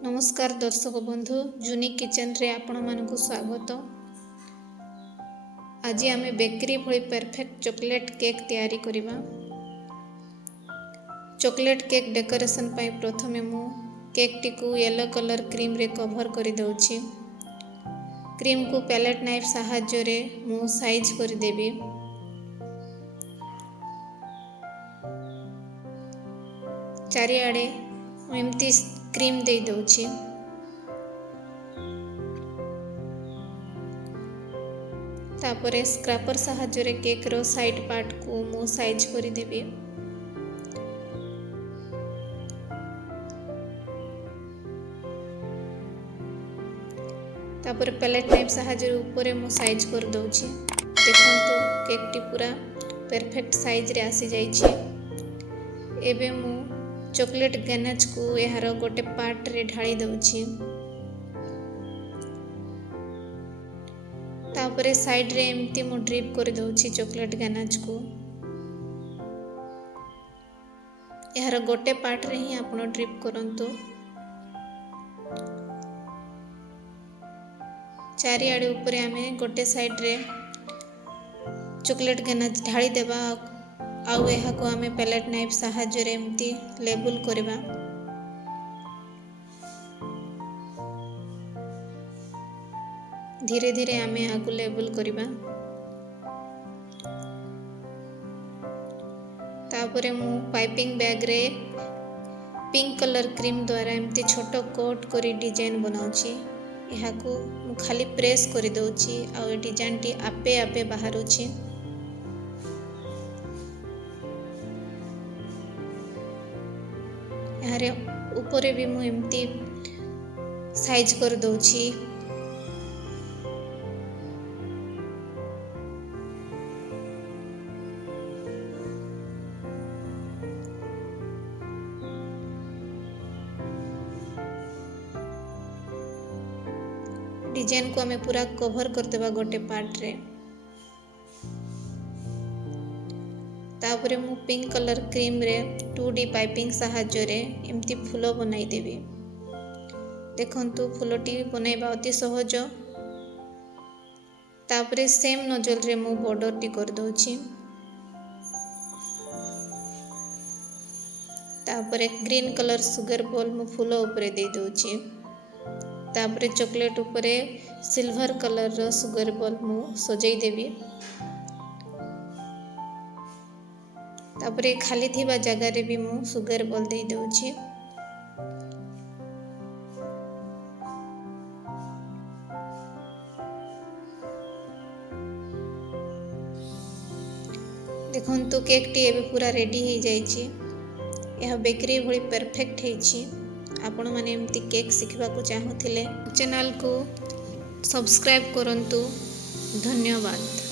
नमस्कार दर्शक बंधु जूनी किचन रे आपण मानकु स्वागत। आज आम बेकरी भली परफेक्ट चॉकलेट केक तैयारी करिबा। चॉकलेट केक डेकोरेशन पाई प्रथमे मु केक टी को येलो कलर क्रीम रे कवर करि दउछि। क्रीम को पैलेट नाइफ सहाय्य रे मु साइज करि देबी। चारिआडे एमती क्रीम दे दउछि। तापरे स्क्रैपर सहाय्य रे केक रो साइड पार्ट को मु साइज करि देबी। तापरे पैलेट नाइफ सहाय्य रे ऊपर मु साइज कर दउछि। देखंतु केक टी पूरा परफेक्ट साइज रे आसी जाइछि। एबे मु चॉकलेट गैनाच को यार गोटे पार्ट रे ढाली दउछि। तापरे साइड रे एमती मु ड्रिप कर दउछि चॉकलेट गैनाच को। यार गोटे पार्ट रे ही आपण ड्रिप करंतु। चारिआडे ऊपर आमे गोटे साइड रे चॉकलेट गैनाच ढाली देबा। आउ यहा को आमे पैलेट नाइफ सहाय्य रे एमती लेबल करबा। धीरे धीरे आमे यहा को लेबल करबा। तापरे मु पाइपिंग बैग रे पिंक कलर क्रीम द्वारा एमती छोटो कोट करी डिजाइन बनाउछि। यहा को मु खाली प्रेस करि दउछि आ ए डिजाइन टी आपे आपे बाहरुछि। यारे ऊपर भी मु एमती साइज कर दउछि। डिजाइन को हमें पूरा कवर कर देबा गोटे पार्ट रे। तापरे मु पिंक कलर क्रीम रे 2D पाइपिंग सहाय्य रे एमती फूल बनाई देबी। देखंतु फूलटी बनाइबा अति सहज। तापरे सेम नोजल रे मु बॉर्डर टी कर दउछि। तापरे ग्रीन कलर सुगर बॉल मु फूल ऊपर दे दउछि। तापरे चॉकलेट ऊपर सिल्वर कलर रो सुगर बॉल मु सजाई देबी। तापरे खाली थिबा जगह रे भी मु सुगर बॉल दे दउछि। देखंतु केक टी एबे पूरा रेडी हो जाइछि। यह बेकरी भली परफेक्ट हेछि। आपण माने एमती केक सिखबा को चाहुथिले चैनल को सब्सक्राइब करंतु। धन्यवाद।